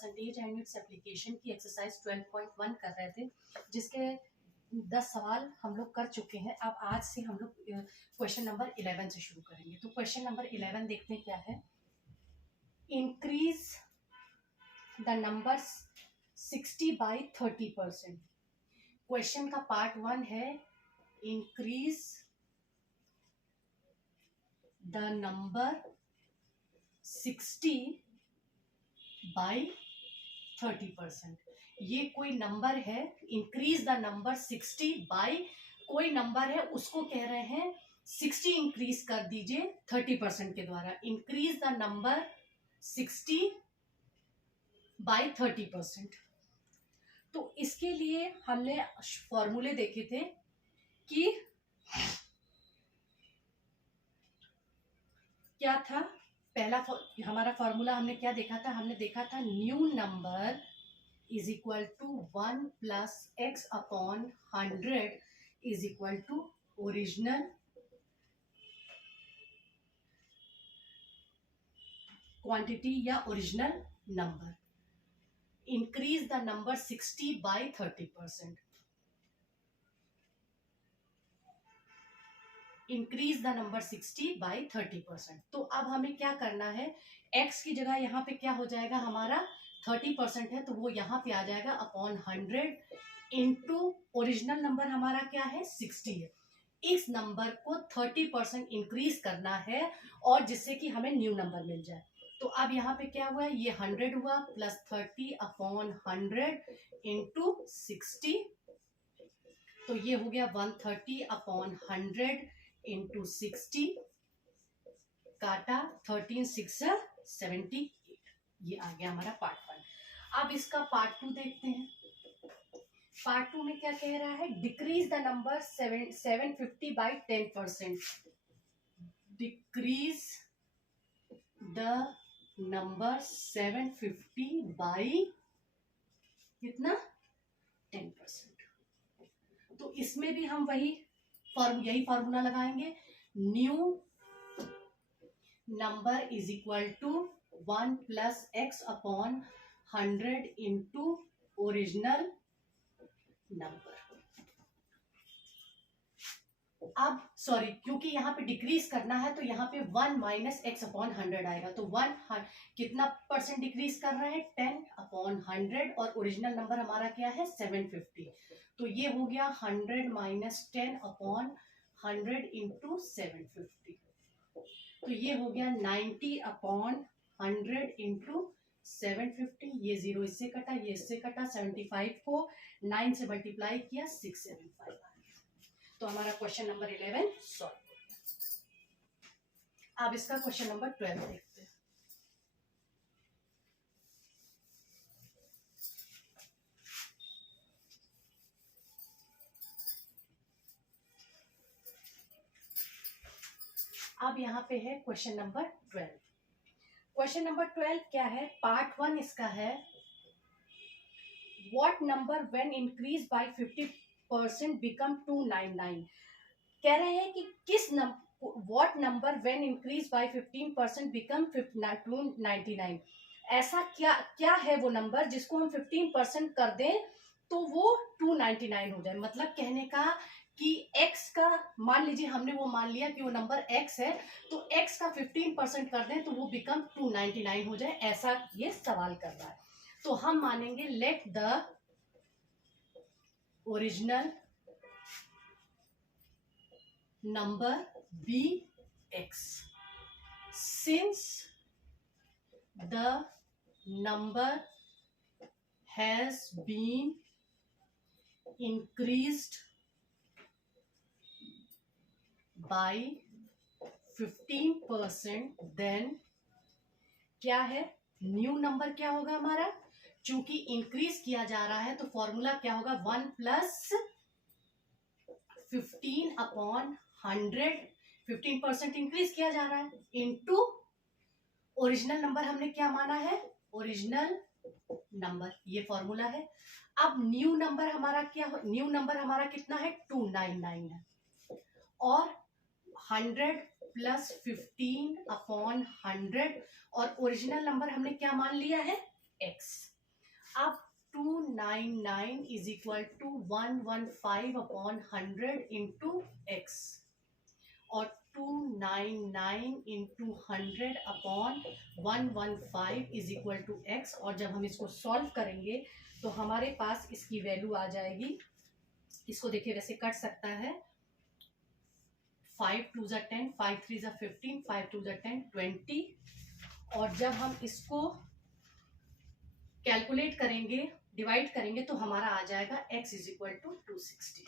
Percentage and its application की exercise 12.1 कर रहे थे, जिसके 10 सवाल हम लोग कर चुके हैं। अब आज से हम लोग क्वेश्चन नंबर 11 से शुरू करेंगे। तो क्वेश्चन नंबर 11 देखते हैं क्या है। Increase the numbers 60 by 30%। Question का पार्ट 1 है इंक्रीज द नंबर 60 by 30%। ये कोई नंबर है, इंक्रीज द नंबर 60 बाई कोई नंबर है, उसको कह रहे हैं 60 इंक्रीज कर दीजिए 30% के द्वारा। Increase the number 60 by 30%। तो इसके लिए हमने फॉर्मूले देखे थे कि क्या था। पहला हमारा फॉर्मूला हमने क्या देखा था, हमने देखा था new number is equal to 1 plus X upon 100 is equal to original quantity या original number. Increase the number 60 by 30%। Increase the number 60 by 30%। तो अब हमें क्या करना है, x की जगह यहाँ पे क्या हो जाएगा, हमारा 30% है तो वो यहाँ पे आ जाएगा अपॉन 100 इंटू ओरिजिनल नंबर हमारा क्या है 60 है। इस नंबर को 30% इंक्रीज करना है और जिससे कि हमें न्यू नंबर मिल जाए। तो अब यहाँ पे क्या हुआ, ये 100 हुआ प्लस 30 अपॉन 100 इंटू 60, तो ये हो गया 130 अपॉन 100 इंटू 60, काटा 13 6 78। ये आ गया हमारा पार्ट 1। अब इसका पार्ट 2 देखते हैं। पार्ट 2 में क्या कह रहा है, decrease the number 750 by 10%। Decrease the number 750 by कितना 10%। तो इसमें भी हम यही फॉर्मूला लगाएंगे, new number is equal to 1 plus X upon 100 into original number. अब सॉरी, क्योंकि यहाँ पे डिक्रीज करना है तो यहाँ पे 1 माइनस एक्स अपॉन 100 आएगा। तो 1 कितना परसेंट डिक्रीज कर रहे हैं 10 अपॉन 100 और ओरिजिनल नंबर हमारा क्या है 750। तो ये हो गया 100 माइनस 10 अपॉन 100 इंटू 750। तो ये हो गया 90 अपॉन 100 इंटू 750। ये 0 इससे कटा, ये इससे कटा, 75 को 9 से मल्टीप्लाई किया 675। तो हमारा क्वेश्चन नंबर 11 सॉल्व। अब इसका क्वेश्चन नंबर 12 देखते हैं। अब यहाँ पे है क्वेश्चन नंबर 12। क्वेश्चन नंबर 12 क्या है, पार्ट 1 इसका है, what number when increase by 50% become 299। कह रहे हैं कि what number when increase by 15% become 299। ऐसा क्या है वो नंबर जिसको हम 15% कर दें तो वो 299 हो जाए। मतलब कहने का कि x का मान लीजिए, हमने वो मान लिया कि वो नंबर x है, तो x का 15% कर दें तो वो बिकम 299 हो जाए, ऐसा ये सवाल कर रहा है। तो हम मानेंगे let the original number be x since the number has been increased by 15%, then क्या है, न्यू नंबर क्या होगा हमारा, चूंकि इंक्रीज किया जा रहा है तो फॉर्मूला क्या होगा 1 प्लस 15 अपॉन 100, 15% इंक्रीज किया जा रहा है, इंटू ओरिजिनल नंबर हमने क्या माना है ओरिजिनल नंबर, ये फॉर्मूला है। अब न्यू नंबर हमारा कितना है 299 है, और 100 प्लस 15 अपॉन 100 और ओरिजिनल नंबर हमने क्या मान लिया है x। अब 299 is equal to 115 upon 100 into X, और 299 into 100 upon 115 is equal to X. और जब हम इसको सॉल्व करेंगे तो हमारे पास इसकी वैल्यू आ जाएगी, इसको देखिए वैसे कट सकता है, 5 2 ज़ा 10, 5 3 ज़ा 15, 5 2 ज़ा 10, 20। और जब हम इसको कैलकुलेट करेंगे, डिवाइड करेंगे, तो हमारा आ जाएगा x इज इक्वल टू 260।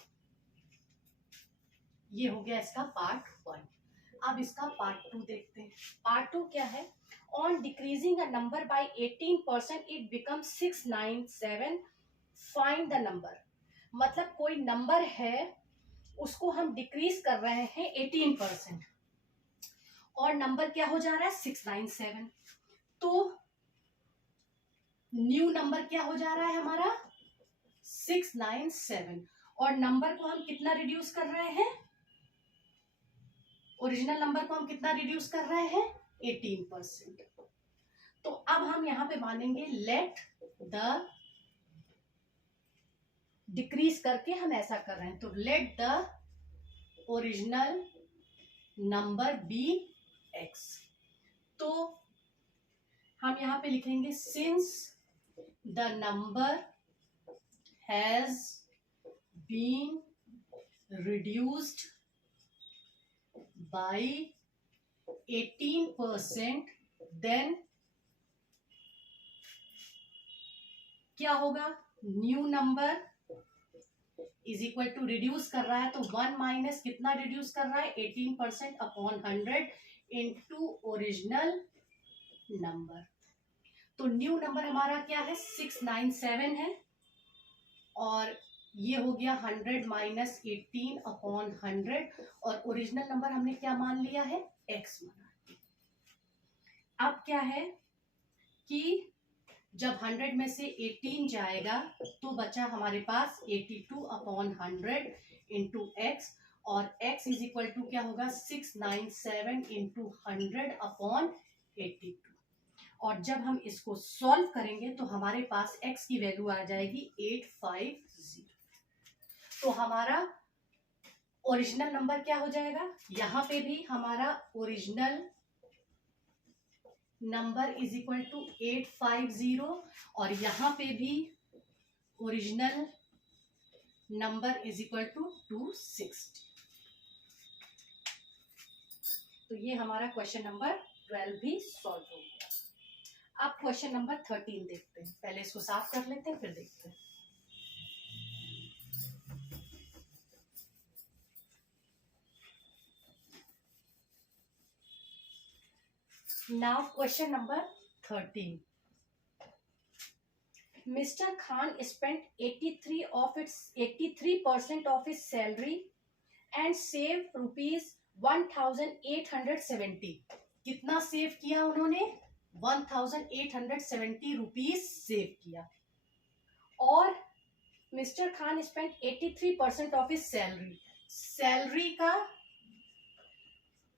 ये हो गया इसका पार्ट 1। अब इसका पार्ट 2 देखते हैं। पार्ट 2 क्या है? On decreasing a number by 18% it become 697, find the number. मतलब कोई नंबर है, उसको हम डिक्रीज कर रहे हैं 18%, और नंबर क्या हो जा रहा है? 697। तो न्यू नंबर क्या हो जा रहा है हमारा? 697। और नंबर को हम कितना रिड्यूस कर रहे हैं? ओरिजिनल नंबर को हम कितना रिड्यूस कर रहे हैं? 18%। तो अब हम यहां पे मानेंगे लेट द, डिक्रीज करके हम ऐसा कर रहे हैं, तो let the original number be X. तो हम यहां पे लिखेंगे since the number has been reduced by 18%, then क्या होगा? New number is equal to, reduce कर रहा है तो 1 माइनस कितना रिड्यूस कर रहा है? 18% अपॉन 100 इंटू ओरिजिनल नंबर। तो न्यू नंबर हमारा क्या है? 697 है, और ये हो गया 100 माइनस 18 अपॉन 100, और ओरिजिनल नंबर हमने क्या मान लिया है? x माना। अब क्या है कि जब 100 में से 18 जाएगा तो बचा हमारे पास 82 अपॉन 100 इंटू एक्स, और x इज इक्वल टू क्या होगा? 697 इंटू 100 अपॉन 82। और जब हम इसको सॉल्व करेंगे तो हमारे पास x की वैल्यू आ जाएगी 850। तो हमारा ओरिजिनल नंबर क्या हो जाएगा? यहां पे भी हमारा original number is equal to 850, और यहां पे भी original number is equal to 260। तो ये हमारा क्वेश्चन नंबर 12 भी सॉल्व हो गया। अब क्वेश्चन नंबर 13 देखते हैं। पहले इसको साफ कर लेते हैं, फिर देखते हैं। Now question number 13. Mr. Khan spent 83% of his salary and saved rupees 1870. कितना सेव किया उन्होंने? 1870 रुपीज सेव किया। और mister Khan spent 83% of his salary, salary का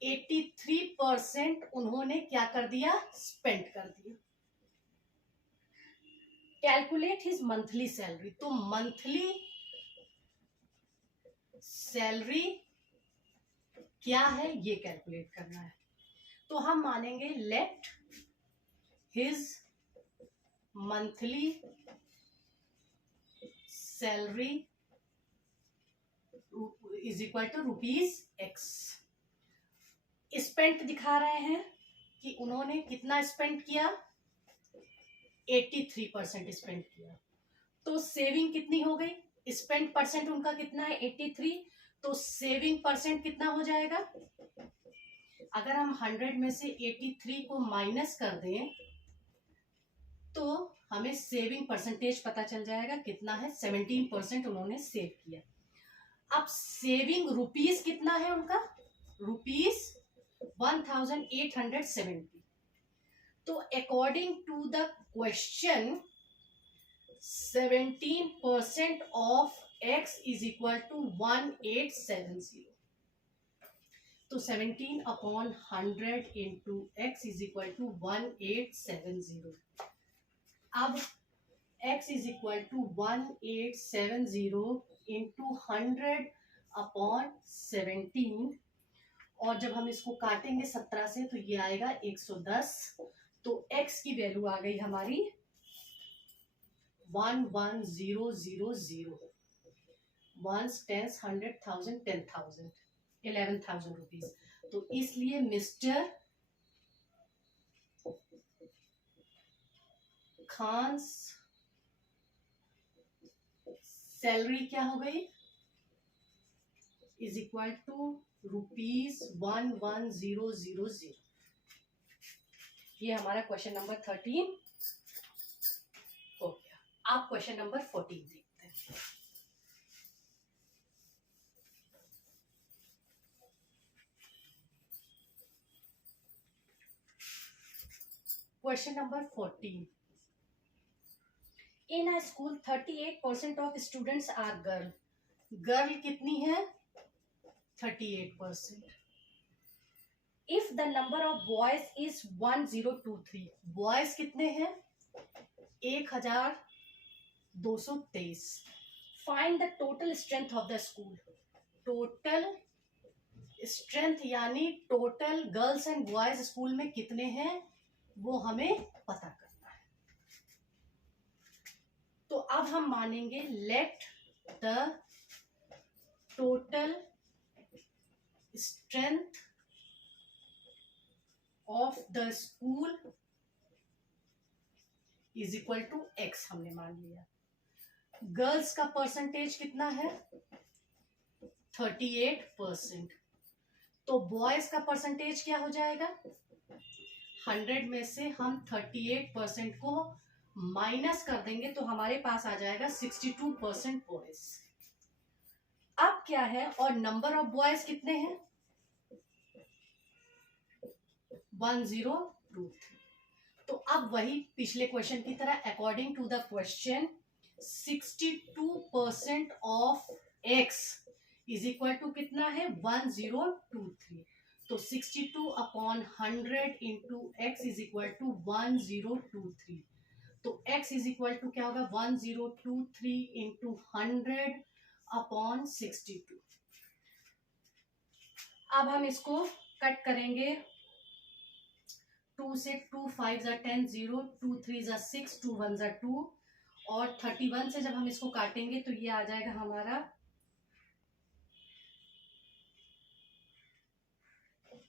83% उन्होंने क्या कर दिया? स्पेंड कर दिया। कैलकुलेट हिज मंथली सैलरी, तो मंथली सैलरी क्या है ये कैलकुलेट करना है। तो हम मानेंगे let his monthly salary is equal to rupees X. Spent दिखा रहे हैं कि उन्होंने कितना स्पेंड किया? 83% स्पेंड किया। तो सेविंग कितनी हो गई? स्पेंड परसेंट उनका कितना है? 83। तो सेविंग परसेंट कितना हो जाएगा? अगर हम 100 में से 83 को माइनस कर दें तो हमें सेविंग परसेंटेज पता चल जाएगा कितना है? 17% उन्होंने सेव किया। अब सेविंग रुपीस कितना है उनका? रुपीस 1870। तो according to the question 17% of x is equal to 1870। तो 17 upon 100 into X is equal to 1870। अब x is equal to 1870 into 100/17, और जब हम इसको काटेंगे 17 से तो ये आएगा 110। तो x की वैल्यू आ गई हमारी 11000, वंस, टेंस, 100,000, 10,000, 11,000 रुपीज। तो इसलिए मिस्टर खान्स सैलरी क्या हो गई, इज इक्वल टू ₹11,000। ये हमारा क्वेश्चन नंबर 13 हो गया। आप क्वेश्चन नंबर 14 देखते हैं। Question number 14, in a school 38% of students are girl. Girl कितनी है, 38%। If the number of boys is 1023, boys कितने हैं, 1223। Find the total strength of the school. Total strength यानी total girls and boys school में कितने हैं वो हमें पता करना है। तो अब हम मानेंगे let the total strength of the school is equal to X, हमने मान लिया। गर्ल्स का परसेंटेज कितना है, 38%। तो बॉयज का परसेंटेज क्या हो जाएगा, 100 में से हम 38% को माइनस कर देंगे तो हमारे पास आ जाएगा 62% बॉयज। अब क्या है, और नंबर ऑफ बॉयज कितने हैं, 1023। तो अब वही पिछले क्वेश्चन की तरह, according to the question 62% of x is equal to कितना है, 1023। तो 62/100 into X is equal to 1023। तो x इज इक्वल टू क्या होगा, 1023 इंटू 100/62। अब हम इसको कट करेंगे, 2 से 2 5 ज़ा 10, 0 2 3 ज़ा 6, 2 1 ज़ा 2, और 31 से जब हम इसको काटेंगे तो ये आ जाएगा हमारा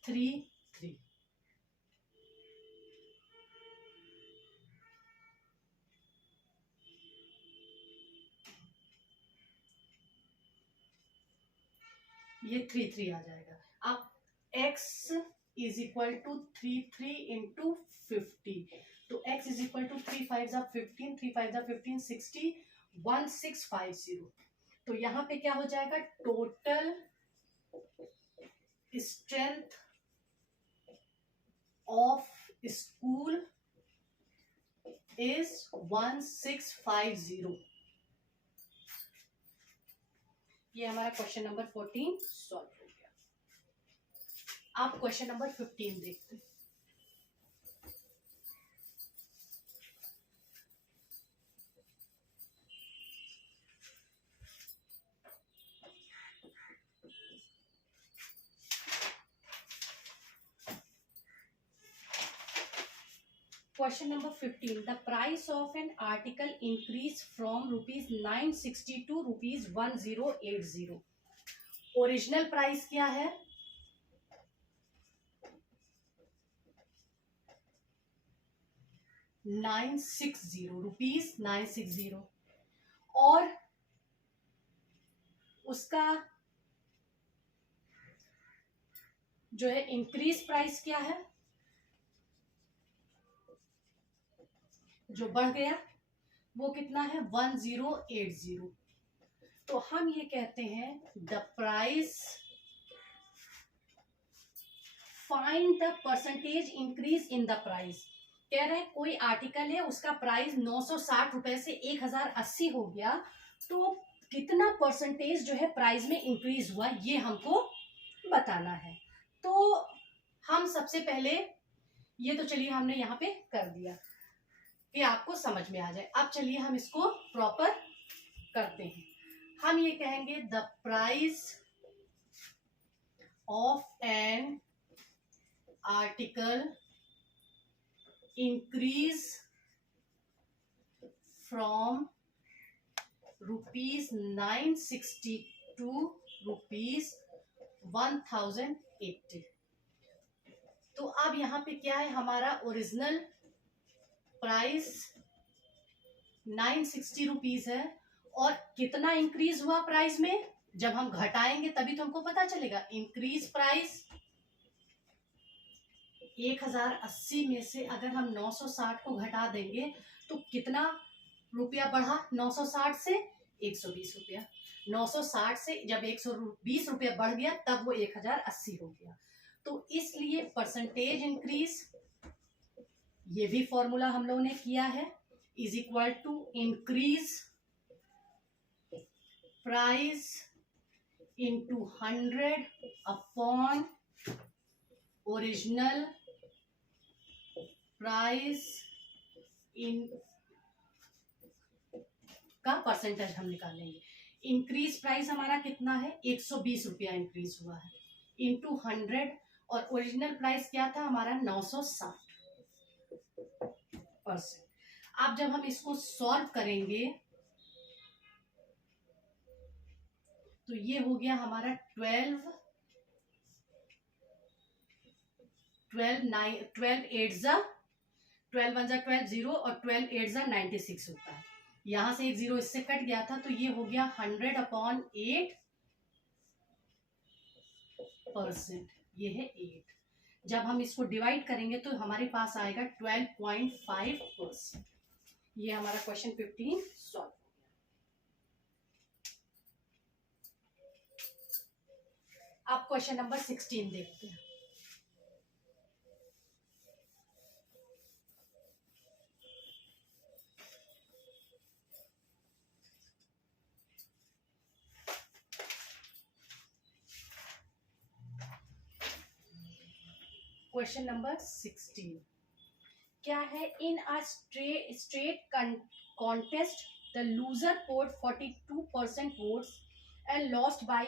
3 3। ये 3 3 आ जाएगा। अब x is equal to 3 3 into 50। तो x इज इक्वल टू 3 5 ज़ा 15, 3 5 ज़ा 15, 60, 1650। तो यहाँ पे क्या हो जाएगा, total strength of school is 1650। ये हमारा क्वेश्चन नंबर 14 सॉल्व हो गया। आप क्वेश्चन नंबर 15 देखते हैं। Question number 15. The price of an article increased from ₹960 to ₹1080. Original price क्या है, ₹960, और उसका जो है इंक्रीज प्राइस क्या है, जो बढ़ गया वो कितना है, 1080। तो हम ये कहते हैं the price, find the percentage increase in the price. कह रहे हैं कोई आर्टिकल है उसका प्राइस 960 रुपए से 1080 हो गया, तो कितना परसेंटेज जो है प्राइस में इंक्रीज हुआ ये हमको बताना है। तो हम सबसे पहले, ये तो चलिए हमने यहाँ पे कर दिया, कि आपको समझ में आ जाए। अब चलिए हम इसको प्रॉपर करते हैं। हम ये कहेंगे the price of an article increase from ₹960 to ₹1080। तो अब यहाँ पे क्या है, हमारा ओरिजिनल प्राइस 960 रुपीज है, और कितना इंक्रीज हुआ प्राइस में, जब हम घटाएंगे तभी तो हमको पता चलेगा। इंक्रीज प्राइस 1080 में से अगर हम 960 को घटा देंगे तो कितना रुपया बढ़ा, 960 से 120 रुपया। 960 से जब 120 रुपया बढ़ गया तब वो 1080 हो गया। तो इसलिए परसेंटेज इंक्रीज, ये भी फॉर्मूला हम लोगों ने किया है, is equal to increase price into 100 upon original price इन का परसेंटेज हम निकालेंगे। इंक्रीज प्राइस हमारा कितना है, 120 रुपया इंक्रीज हुआ है, इंटू 100, और ओरिजिनल प्राइस क्या था हमारा 960%। अब जब हम इसको सॉल्व करेंगे तो ये हो गया हमारा 12 8 12 1 12 0 और 12 8 96 होता है। यहां से एक जीरो इससे कट गया था, तो ये हो गया 100/8%। ये है 8। जब हम इसको डिवाइड करेंगे तो हमारे पास आएगा 12.5%। ये हमारा क्वेश्चन 15 सॉल्व। अब क्वेश्चन नंबर 16 देखते हैं। क्वेश्चन नंबर 16 क्या है, in a straight contest the loser polled 42% votes and lost by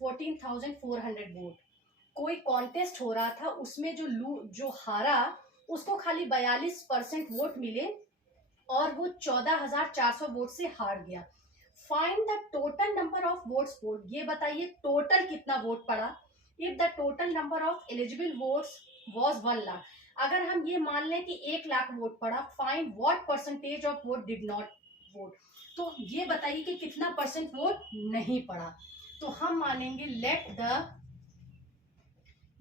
14,400 vote. कोई कॉन्टेस्ट हो रहा था, उसमें जो हारा उसको खाली 42% वोट मिले और वो 14,400 वोट से हार गया। Find the total number of votes polled, ये बताइए टोटल कितना वोट पड़ा। If the total number of eligible votes was 1 lakh, अगर हम ये मान लें कि 1 लाख वोट पड़ा, find what percentage of vote did not vote, तो ये बताइए कि कितना परसेंट वोट नहीं पड़ा। तो हम मानेंगे let the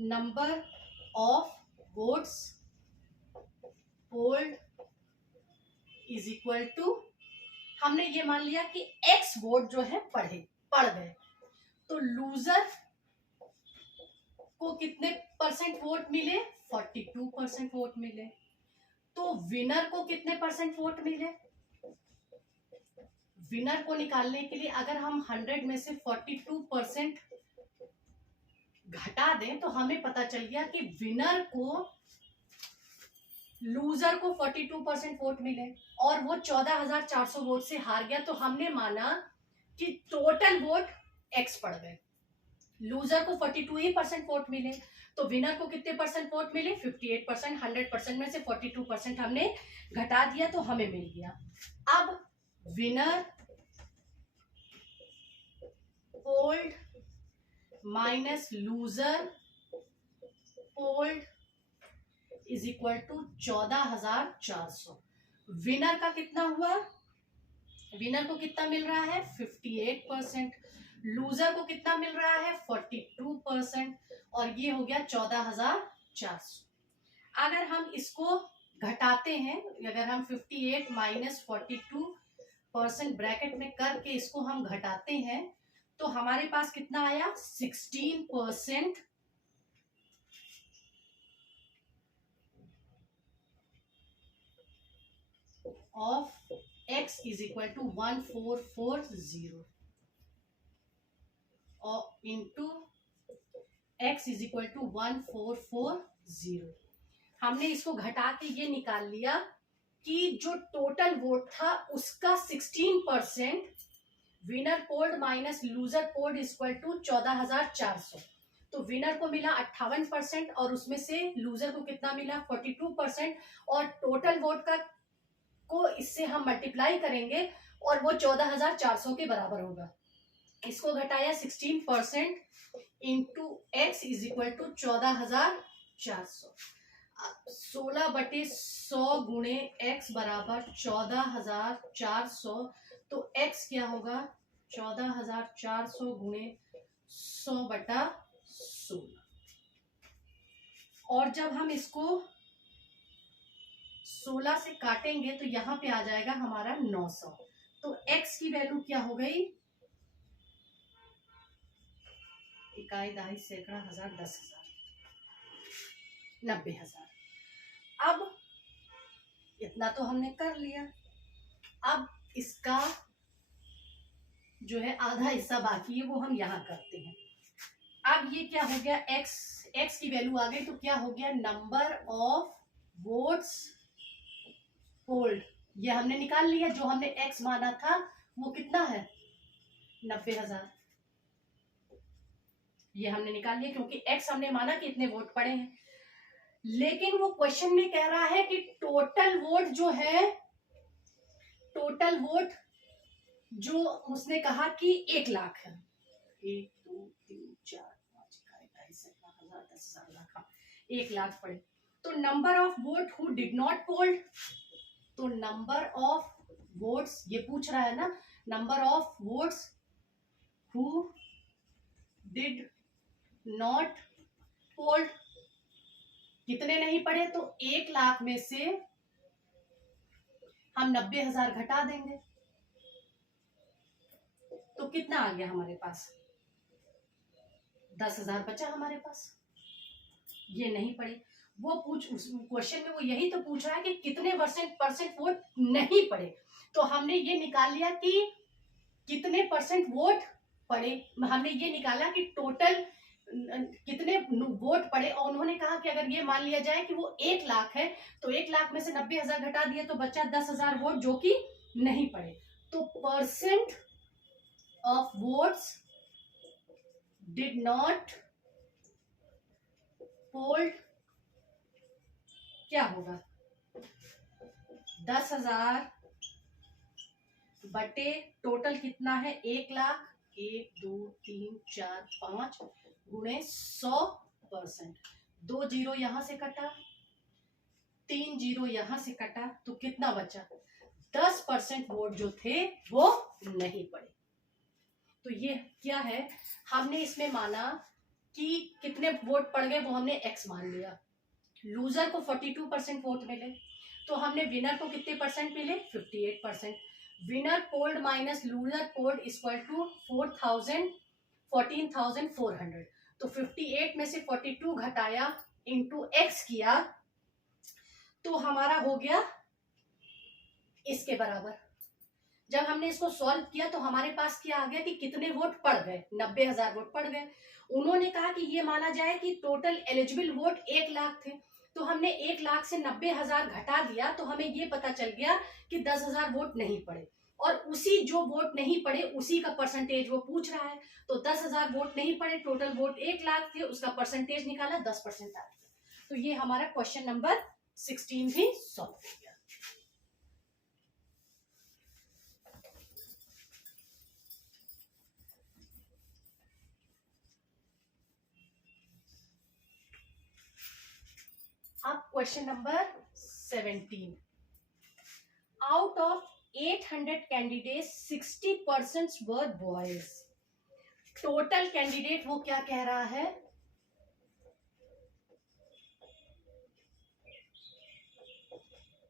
number of votes polled is equal to, हमने ये मान लिया कि x वोट जो है पड़ गए, तो लूजर को कितने परसेंट वोट मिले, 42% वोट मिले। तो विनर को कितने परसेंट वोट मिले, विनर को निकालने के लिए अगर हम 100 में से 42% घटा दें तो हमें पता चल गया कि विनर को, लूजर को 42% वोट मिले और वो 14,400 वोट से हार गया। तो हमने माना कि टोटल वोट x पड़ गए, लूजर को 42% वोट मिले, तो विनर को कितने परसेंट वोट मिले, 58%। 100% में से 42% हमने घटा दिया तो हमें मिल गया। अब winner polled minus loser polled is equal to 14,400। Winner का कितना हुआ, विनर को कितना मिल रहा है, 58%। लूजर को कितना मिल रहा है, 42%, और ये हो गया 14,400। अगर हम इसको घटाते हैं, अगर हम 58 माइनस 42% ब्रैकेट में करके इसको हम घटाते हैं तो हमारे पास कितना आया, 16% of x is equal to 1440 और into x is equal to 1440। हमने इसको घटा के ये निकाल लिया कि जो टोटल वोट था उसका 16% winner polled minus loser polled equal to 14,400। तो विनर को मिला 58% और उसमें से लूजर को कितना मिला 42%, और टोटल वोट का को इससे हम मल्टीप्लाई करेंगे और वो 14,400 के बराबर होगा। इसको घटाया 16% into X is equal to 14,400। 16/100 गुणे एक्स बराबर 14,400। तो एक्स क्या होगा 14,400 गुणे 100/16। और जब हम इसको 16 से काटेंगे तो यहाँ पे आ जाएगा हमारा 900। तो x की वैल्यू क्या हो गई, इकाई दहाई सैकड़ा हजार 10,000 90,000। अब इतना तो हमने कर लिया, अब इसका जो है आधा हिस्सा बाकी है वो हम यहाँ करते हैं। अब ये क्या हो गया, x की वैल्यू आ गई तो क्या हो गया, नंबर ऑफ वोट्स पोल्ड, ये हमने निकाल लिया। जो हमने x माना था वो कितना है 90,000, ये हमने निकाल लिया क्योंकि x हमने माना कि इतने वोट पड़े हैं। लेकिन वो क्वेश्चन में कह रहा है कि टोटल वोट जो है, टोटल वोट जो उसने कहा कि 1 लाख है, 1 2 3 4 5 6 10,000 लाख, 1 लाख पड़े। तो number of vote who did not polled, तो नंबर ऑफ वोट्स ये पूछ रहा है ना, number of votes who did not polled कितने नहीं पड़े, तो 1 लाख में से हम 90,000 घटा देंगे तो कितना आ गया हमारे पास, 10,000 बचा हमारे पास। ये नहीं पड़े, वो उस क्वेश्चन में वो यही तो पूछ रहा है कि कितने परसेंट वोट नहीं पड़े। तो हमने ये निकाल लिया कि कितने परसेंट वोट पड़े, हमने ये निकाला कि टोटल कितने वोट पड़े, और उन्होंने कहा कि अगर ये मान लिया जाए कि वो 1 लाख है तो 1 लाख में से 90,000 घटा दिए तो बचा 10,000 वोट जो कि नहीं पड़े। तो percent of votes did not polled क्या होगा, 10,000 बटे टोटल कितना है 1 लाख, 1 2 3 4 5 गुणे 100%। 2 जीरो यहां से कटा, 3 जीरो यहां से कटा, तो कितना बचा, 10% वोट जो थे वो नहीं पड़े। तो ये क्या है, हमने इसमें माना कि कितने वोट पड़ गए वो हमने x मान लिया। लूजर को 42% वोट मिले, तो हमने विनर को कितने परसेंट मिले 58%। Winner polled minus loser polled equal to 14,400। तो 58 में से 42 घटाया इंटू x किया तो हमारा हो गया इसके बराबर। जब हमने इसको सॉल्व किया तो हमारे पास क्या आ गया कि कितने वोट पड़ गए, 90,000 वोट पड़ गए। उन्होंने कहा कि ये माना जाए कि टोटल एलिजिबल वोट 1 लाख थे, तो हमने 1 लाख से 90,000 घटा दिया तो हमें ये पता चल गया कि 10,000 वोट नहीं पड़े, और उसी जो वोट नहीं पड़े उसी का परसेंटेज वो पूछ रहा है। तो 10,000 वोट नहीं पड़े, टोटल वोट 1 लाख थे, उसका परसेंटेज निकाला 10% आ गया। तो ये हमारा क्वेश्चन नंबर 16 भी सॉल्व हो गया। अब question number 17, out of 800 candidates 60% were boys. Total candidate वो क्या कह रहा है,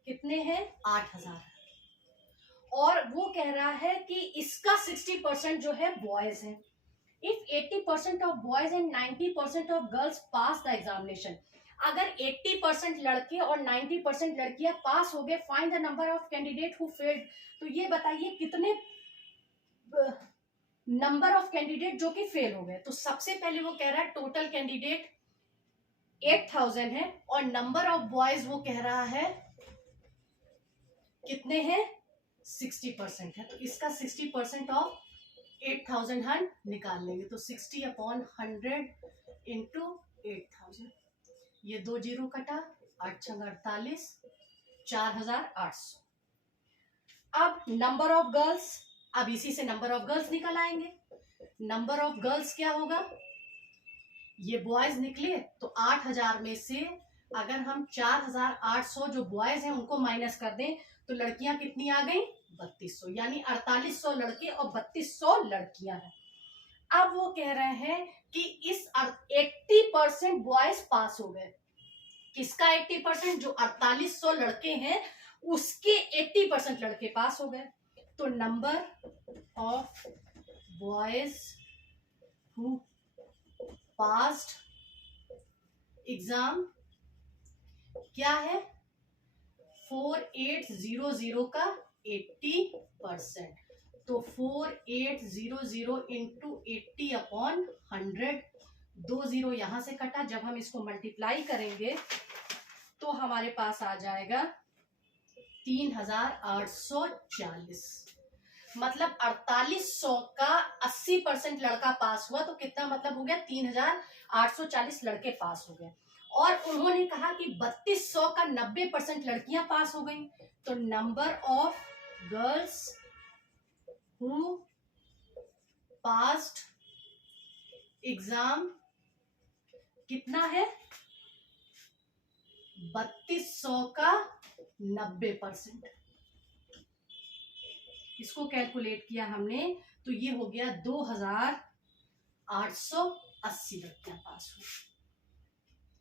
कितने हैं 8,000, और वो कह रहा है कि इसका 60% जो है बॉयज है। If 80% of boys and 90% of girls pass the examination, अगर 80% लड़के और 90% लड़कियां पास हो गए, find the number of candidate who failed. तो ये बताइए कितने नंबर ऑफ कैंडिडेट जो कि फेल हो गए। तो सबसे पहले वो कह रहा है टोटल कैंडिडेट 8,000 है, और नंबर ऑफ बॉयज वो कह रहा है कितने हैं 60% है, तो इसका 60% ऑफ 8000 हम निकाल लेंगे। तो 60/100 इंटू 8000, ये 2 जीरो कटा, 8 छंग 48, 4800। अब नंबर ऑफ गर्ल्स, अब इसी से नंबर ऑफ गर्ल्स निकल आएंगे। नंबर ऑफ गर्ल्स क्या होगा, ये बॉयज निकले तो 8000 में से अगर हम 4800 जो बॉयज हैं उनको माइनस कर दें तो लड़कियां कितनी आ गई 3200, यानी 4800 लड़के और 3200 लड़कियां हैं। अब वो कह रहे हैं कि इस 80% बॉयज पास हो गए। किसका 80%, जो 4800 लड़के हैं उसके 80% लड़के पास हो गए। तो number of boys who passed exam क्या है 4800 का 80%, तो 4800 इंटू 80/100, 2 जीरो यहां से कटा, जब हम इसको मल्टीप्लाई करेंगे तो हमारे पास आ जाएगा 3840। मतलब 4800 का 80% लड़का पास हुआ तो कितना मतलब हो गया 3840 लड़के पास हो गए। और उन्होंने कहा कि 3200 का 90% लड़कियां पास हो गई। तो number of girls who passed exam कितना है 3200 का 90%। इसको कैलकुलेट किया हमने तो ये हो गया 2880 लड़कियां पास हुई।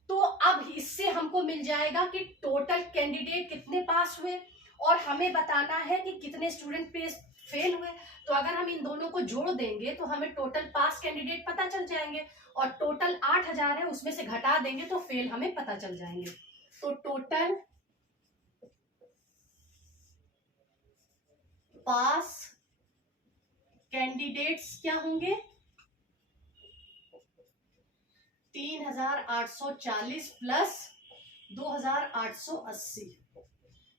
तो अब इससे हमको मिल जाएगा कि टोटल कैंडिडेट कितने पास हुए और हमें बताना है कि कितने स्टूडेंट फेल हुए। तो अगर हम इन दोनों को जोड़ देंगे तो हमें टोटल पास कैंडिडेट पता चल जाएंगे और टोटल 8000 है उसमें से घटा देंगे तो फेल हमें पता चल जाएंगे। तो टोटल पास कैंडिडेट्स क्या होंगे 3840 प्लस 2880,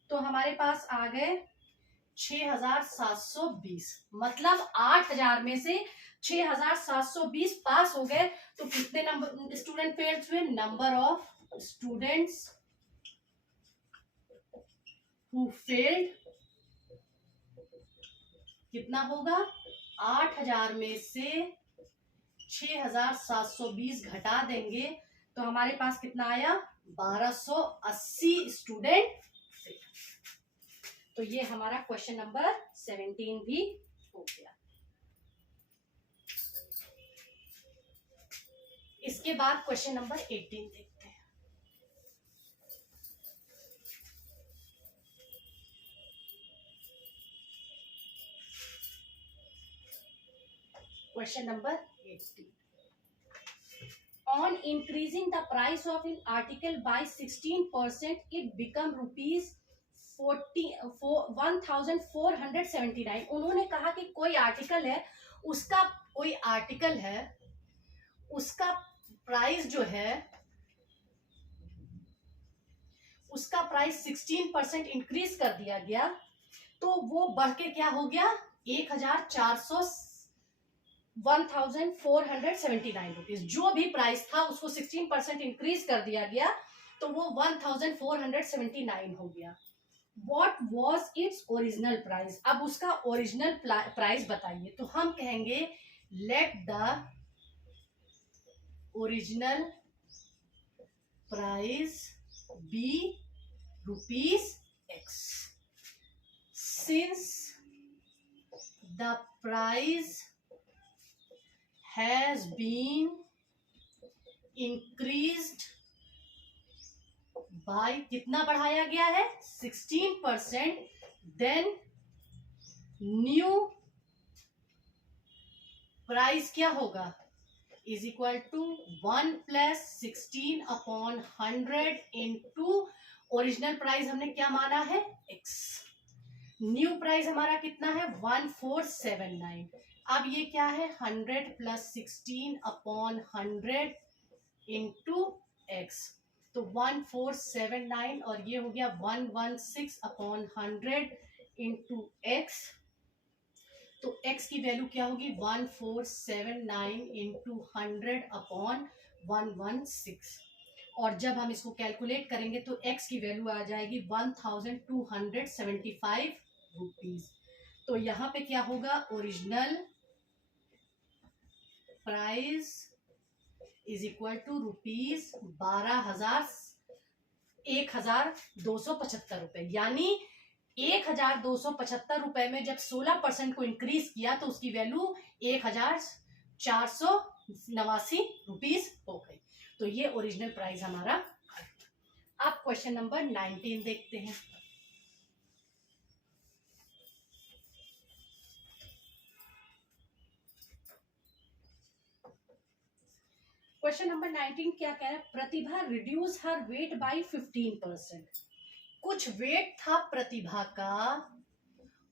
तो हमारे पास आ गए 6720। मतलब 8000 में से 6720 पास हो गए। तो कितने नंबर स्टूडेंट फेल हुए, number of students who failed कितना होगा 8000 में से 6720 घटा देंगे तो हमारे पास कितना आया 1280 स्टूडेंट फेल। तो ये हमारा क्वेश्चन नंबर 17 भी हो गया। इसके बाद क्वेश्चन नंबर 18 देखते हैं। Question number 18, on increasing the price of an article by 16% it become rupees 1479। उन्होंने कहा कि कोई आर्टिकल है उसका प्राइस जो है उसका प्राइस 16% इंक्रीज कर दिया गया तो वो बढ़ के क्या हो गया 1479 रुपीज। जो भी प्राइस था उसको 16% इंक्रीज कर दिया गया तो वो 1479 हो गया। What was its original price? अब उसका ओरिजिनल प्राइस बताइए। तो हम कहेंगे let the original price be rupees X. Since the price has been increased by कितना बढ़ाया गया है 16%, then new price क्या होगा is equal to 1 plus 16/100 into original price हमने क्या माना है x। न्यू प्राइस हमारा कितना है 1479। अब ये क्या है 100 plus 16/100 into x, तो तो 1479 और ये हो गया 116/100 इंटू एक्स। तो x की वैल्यू क्या होगी 1479 इंटू 100/116। और जब हम इसको कैलकुलेट करेंगे तो x की वैल्यू आ जाएगी 1275 रुपीज। तो यहाँ पे क्या होगा, original price is equal to rupees 12,275 रुपए। यानी 1,275 रुपए में जब 16% को इंक्रीज किया तो उसकी वैल्यू 1,489 रुपीज हो गई। तो ये ओरिजिनल प्राइस हमारा। अब क्वेश्चन नंबर 19 देखते हैं। क्वेश्चन नंबर 19 क्या कह रहा है, प्रतिभा रिड्यूस हर वेट बाय 15%। कुछ वेट था प्रतिभा का,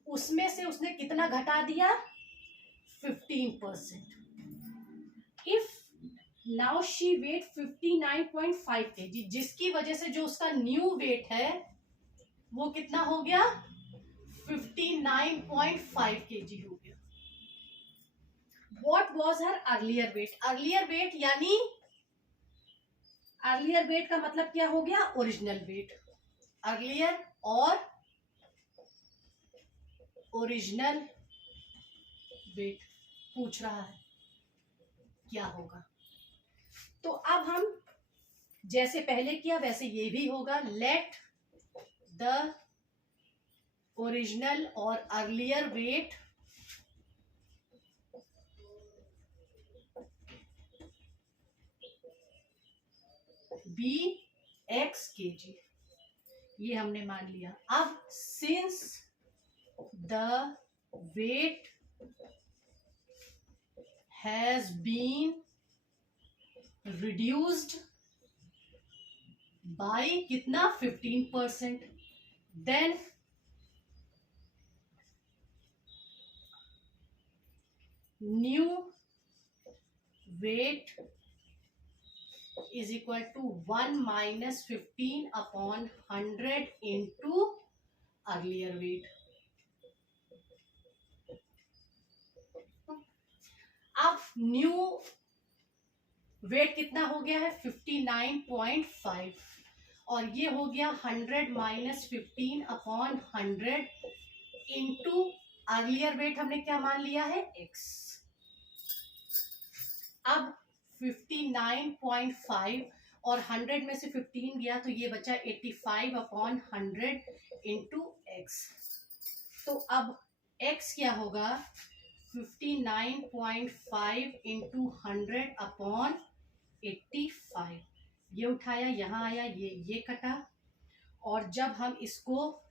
उसमें से उसने कितना घटा दिया 15%। If now she weight 59.5 kg, जिसकी वजह से जो उसका न्यू वेट है वो कितना हो गया 59.5 kg हो गया। What was her earlier weight? Earlier weight यानी अर्लियर वेट का मतलब क्या हो गया ओरिजिनल वेट। अर्लियर और ओरिजिनल वेट पूछ रहा है क्या होगा। तो अब हम जैसे पहले किया वैसे ये भी होगा। लेट द ओरिजिनल और earlier weight be x kg, ये हमने मान लिया। अब since the weight has been reduced by कितना 15%, then new weight is equal to 1 minus 15/100 into earlier weight। अब न्यू वेट कितना हो गया है 59.5 और ये हो गया 100 माइनस 15/100 इंटू अर्लियर वेट हमने क्या मान लिया है x। अब 59.5 और 100 में से 15 गया तो ये बचा 85/100 इंटू एक्स। तो अब x क्या होगा 59.5 इंटू 100/85। ये उठाया यहाँ आया, ये कटा, और जब हम इसको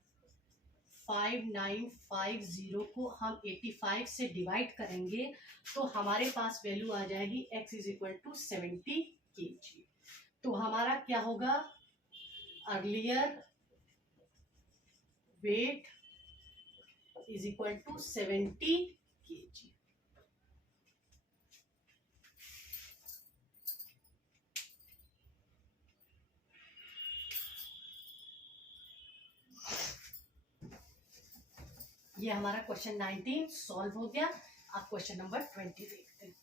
5950 को हम 85 से डिवाइड करेंगे तो हमारे पास वैल्यू आ जाएगी x is equal to 70 kg। तो हमारा क्या होगा earlier weight is equal to 70 kg। ये हमारा क्वेश्चन 19 सॉल्व हो गया। अब क्वेश्चन नंबर 20 देखते हैं।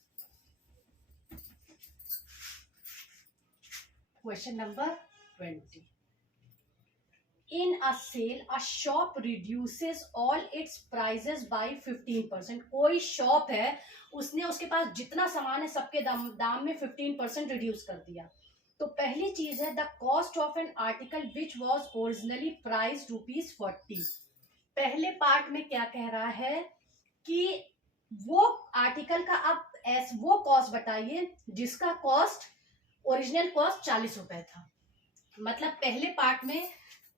Question number 20, in a sale a shop reduces all its prices by 15%। कोई शॉप है, उसने उसके पास जितना सामान है सबके दाम में 15% रिड्यूस कर दिया। तो पहली चीज है the cost of an article which was originally price ₹40। पहले पार्ट में क्या कह रहा है कि वो आर्टिकल का आप वो कॉस्ट बताइए जिसका कॉस्ट ओरिजिनल कॉस्ट 40 रुपए था। मतलब पहले पार्ट में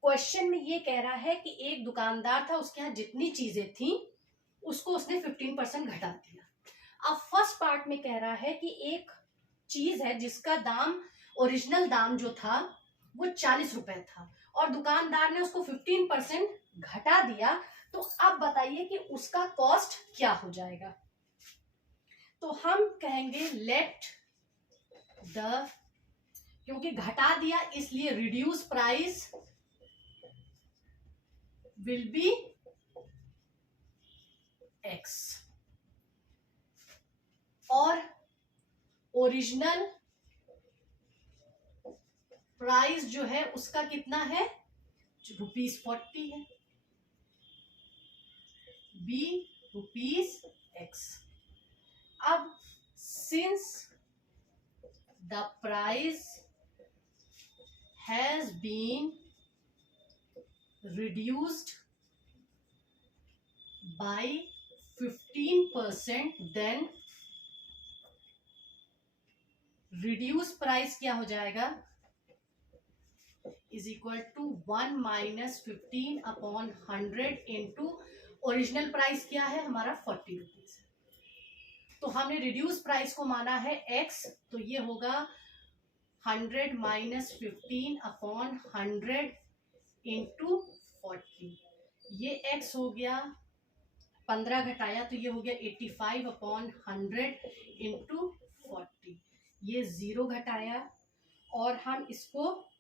क्वेश्चन में ये कह रहा है कि एक दुकानदार था, उसके यहाँ जितनी चीजें थी उसको उसने 15% घटा दिया। अब फर्स्ट पार्ट में कह रहा है कि एक चीज है जिसका दाम ओरिजिनल दाम जो था वो 40 रुपए था और दुकानदार ने उसको 15% घटा दिया। तो अब बताइए कि उसका कॉस्ट क्या हो जाएगा। तो हम कहेंगे लेट द क्योंकि घटा दिया इसलिए reduce price will be x, और ओरिजिनल प्राइस जो है उसका कितना है, ₹40 है, बी ₹x। अब since the price has been reduced by 15%, then reduce price क्या हो जाएगा, is equal to 1 minus 15 upon 100 into original price क्या है हमारा ₹40। तो हमने रिड्यूस प्राइस को माना है x, तो ये होगा 100 माइनस 15 अपॉन 100 इंटू 40, ये x हो गया 15 घटाया तो ये हो गया 85 अपॉन 100 इंटू 40, ये 0 घटाया और हम इसको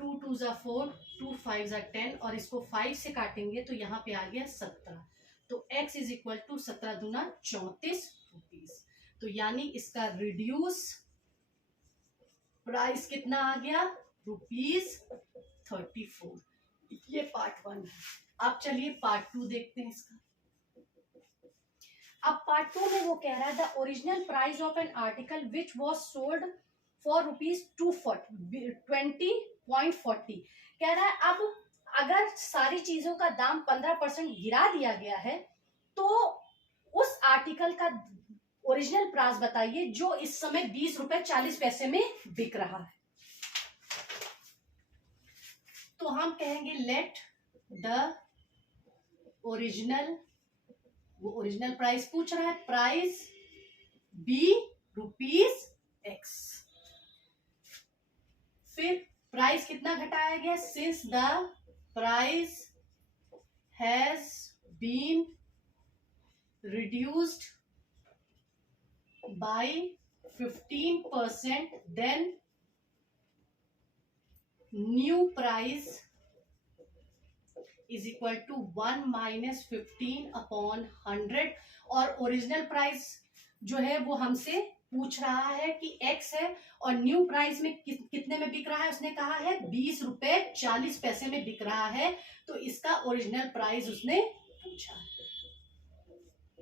2 2 ज़ा 4, 2 5 ज़ा 10 और इसको 5 से काटेंगे तो यहाँ पे आ गया 17, तो x इज इक्वल टू 17 दूना 34 रुपीज। तो यानी इसका रिड्यूस प्राइस कितना आ गया, ₹34। ये पार्ट 1 है। अब चलिए पार्ट 2 देखते हैं इसका। अब पार्ट 2 में वो कह रहा है the original price of an article which was sold for ₹20.40, कह रहा है अब अगर सारी चीजों का दाम 15% गिरा दिया गया है तो उस आर्टिकल का ओरिजिनल प्राइस बताइए जो इस समय ₹20.40 में बिक रहा है। तो हम कहेंगे लेट द ओरिजिनल, वो ओरिजिनल प्राइस पूछ रहा है, प्राइस बी ₹x। फिर प्राइस कितना घटाया गया, since the price has been reduced by 15%, then new price is equal to 1 minus 15 upon 100, और ओरिजिनल प्राइस जो है वो हमसे पूछ रहा है कि x है और न्यू प्राइस में कितने में बिक रहा है, उसने कहा है ₹20.40 में बिक रहा है, तो इसका ओरिजिनल प्राइस उसने पूछा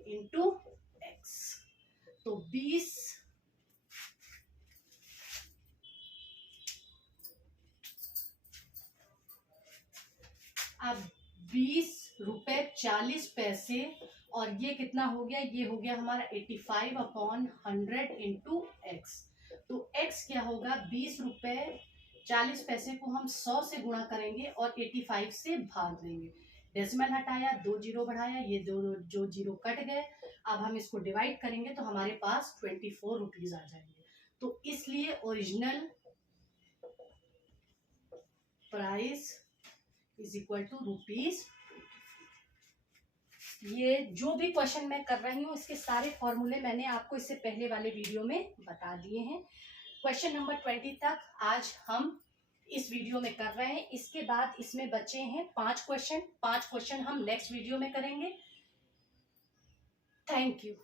इंटू x, तो 20 अब ₹20.40 और ये कितना हो गया, ये हो गया हमारा 85 अपॉन 100 इंटू एक्स। तो x क्या होगा, ₹20.40 को हम 100 से गुणा करेंगे और 85 से भाग देंगे, डेसिमल हटाया, 2 जीरो बढ़ाया, ये दो जो जीरो कट गए। अब हम इसको डिवाइड करेंगे तो हमारे पास 24 रुपीज आ जाएंगे। तो इसलिए original price is equal to ₹20। ये जो भी क्वेश्चन मैं कर रही हूँ इसके सारे फॉर्मूले मैंने आपको इससे पहले वाले वीडियो में बता दिए हैं। क्वेश्चन नंबर 20 तक आज हम इस वीडियो में कर रहे हैं। इसके बाद इसमें बचे हैं 5 क्वेश्चन। 5 क्वेश्चन हम नेक्स्ट वीडियो में करेंगे। Thank you.